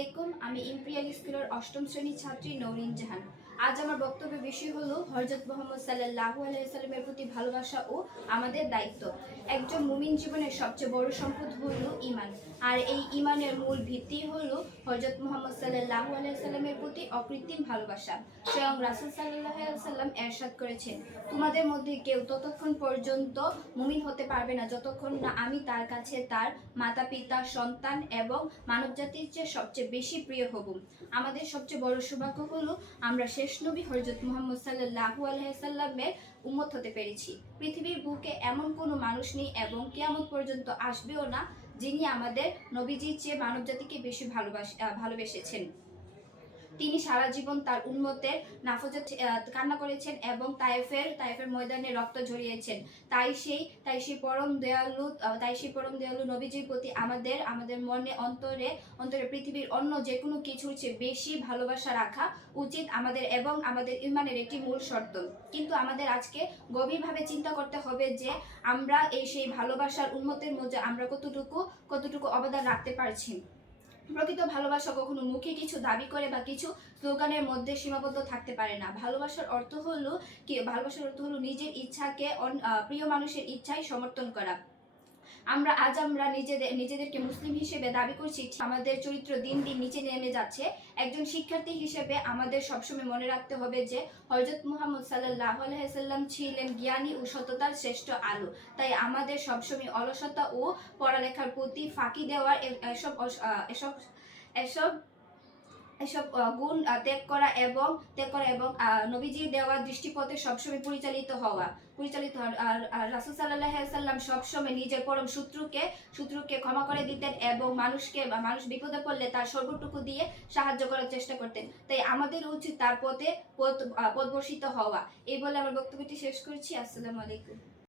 আলাইকুম। আমি ইম্পেরিয়াল স্কুলের অষ্টম শ্রেণীর ছাত্রী নওরিন জাহান। আজ আমার বক্তব্যের বিষয় হলো হযরত মুহাম্মদ সাল্লাল্লাহু আলাইহি ওয়াসাল্লামের প্রতি ভালোবাসা ও আমাদের দায়িত্ব। একজন মুমিন জীবনের সবচেয়ে বড় সম্পদ হলো ঈমান। আর এই ঈমানের মূল ভিত্তি হলো হযরত মুহাম্মদ সাল্লাল্লাহু আলাইহি ওয়াসাল্লামের প্রতি অকৃত্রিম ভালোবাসা। স্বয়ং রাসূল সাল্লাল্লাহু আলাইহি ওয়াসাল্লাম ইরশাদ করেছেন, তোমাদের মধ্যে কেউ ততক্ষণ পর্যন্ত মুমিন হতে পারবে না যতক্ষণ না আমি তার কাছে তার মাতা-পিতা, সন্তান এবং মানবজাতির চেয়ে সবচেয়ে বেশি প্রিয় হব। আমাদের সবচেয়ে বড় সৌভাগ্য হলো আমরা শেষ নবী হযরত মুহাম্মদ সাল্লাল্লাহু আলাইহি ওয়াসাল্লামের উম্মত হতে পেরেছি। পৃথিবীর বুকে এমন কোনো মানুষ নেই এবং কিয়ামত পর্যন্ত আসবেও না যিনি আমাদের নবীজির চেয়ে মানবজাতিকে বেশি ভালোবেসেছেন। তিনি সারা জীবন তার উম্মতের নাফরত কান্না করেছেন এবং তায়েফের ময়দানে রক্ত ঝরিয়েছেন। তাই সেই পরম দয়ালু নবীজির প্রতি আমাদের মনে অন্তরে পৃথিবীর অন্য যে কোনো কিছুর চেয়ে বেশি ভালোবাসা রাখা উচিত আমাদের এবং আমাদের ঈমানের একটি মূল শর্ত। কিন্তু আমাদের আজকে গভীরভাবে চিন্তা করতে হবে যে আমরা সেই ভালোবাসার উম্মতের মধ্যে আমরা কতটুকু অবদান রাখতে পারছি। প্রকৃত ভালোবাসা কখনো মুখে কিছু দাবি করে বা কিছু স্লোগানের মধ্যে সীমাবদ্ধ থাকতে পারে না। ভালোবাসার অর্থ হলো নিজের ইচ্ছাকে প্রিয় মানুষের ইচ্ছায় সমর্থন করা। আমরা নিজেদেরকে মুসলিম হিসেবে দাবি করছি, আমাদের চরিত্র দিন দিন নিচে নেমে যাচ্ছে। একজন শিক্ষার্থী হিসেবে আমাদের সবসময় মনে রাখতে হবে যে হযরত মুহাম্মদ সাল্লাল্লাহু আলাইহি ওয়াসাল্লাম ছিলেন জ্ঞানী ও সততার শ্রেষ্ঠ আলো। তাই আমাদের সবসময় অলসতা ও পড়ালেখার প্রতি ফাঁকি দেওয়ার এসব গুণ ত্যাগ করা এবং নবীজির দেওয়া দৃষ্টিপথে সবসময় পরিচালিত হওয়া। আর রাসূল সাল্লাল্লাহু আলাইহি ওয়াসাল্লাম সবসময় নিজের পরম শত্রুকে ক্ষমা করে দিতেন এবং মানুষ বিপদে পড়লে তার সর্বটুকু দিয়ে সাহায্য করার চেষ্টা করতেন। তাই আমাদের উচিত তার পথে পথবর্ষিত হওয়া। এই বলে আমার বক্তব্যটি শেষ করছি। আসসালামু আলাইকুম।